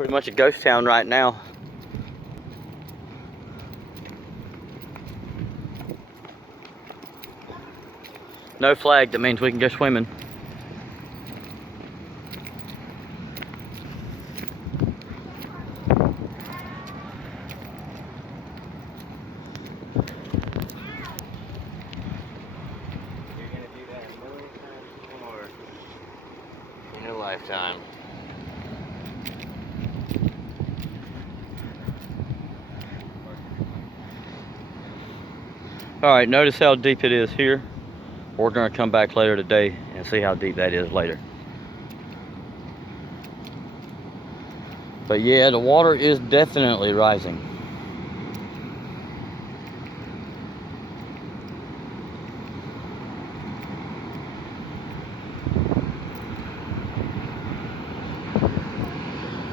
Pretty much a ghost town right now. No flag, that means we can go swimming. In your lifetime. Alright, notice how deep it is here. We're going to come back later today and see how deep that is later. But yeah, the water is definitely rising.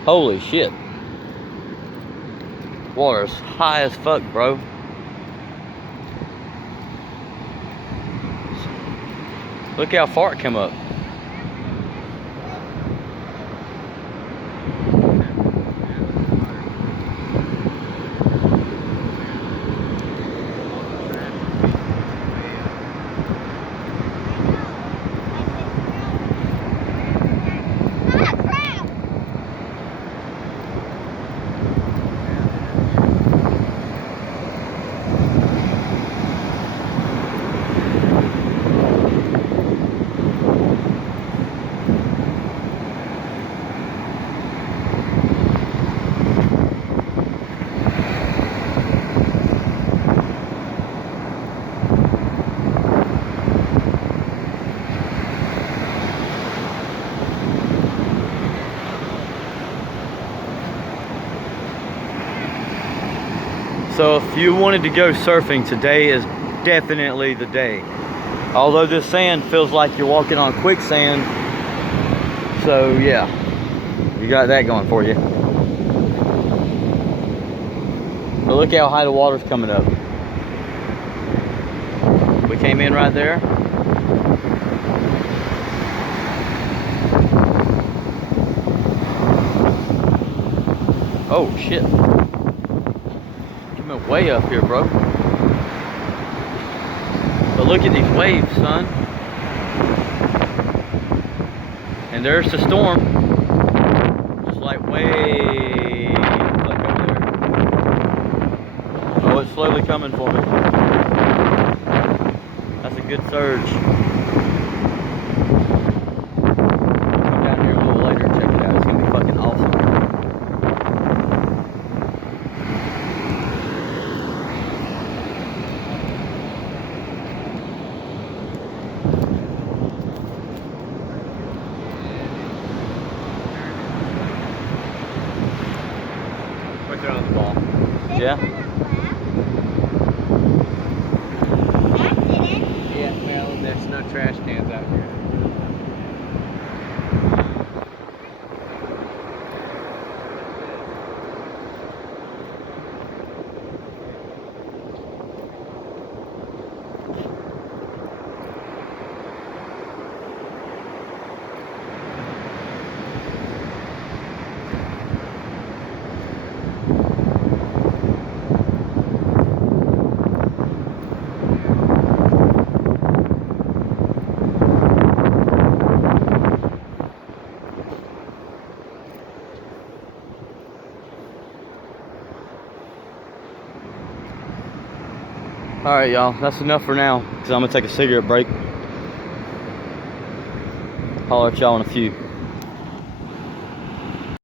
Holy shit. Water's high as fuck, bro. Look how far it came up. So if you wanted to go surfing, today is definitely the day. Although this sand feels like you're walking on quicksand. So yeah, you got that going for you. But look how high the water's coming up. We came in right there. Oh shit. Way up here, bro. But look at these waves, son. And there's the storm. Just like way like over there. Oh, it's slowly coming for me. That's a good surge. Come down here a little later and check it out. It's gonna be fucking awesome. On the ball. Yeah? Yeah, well, there's no trash cans out here. Alright, y'all. That's enough for now, because I'm going to take a cigarette break. Holler at y'all in a few.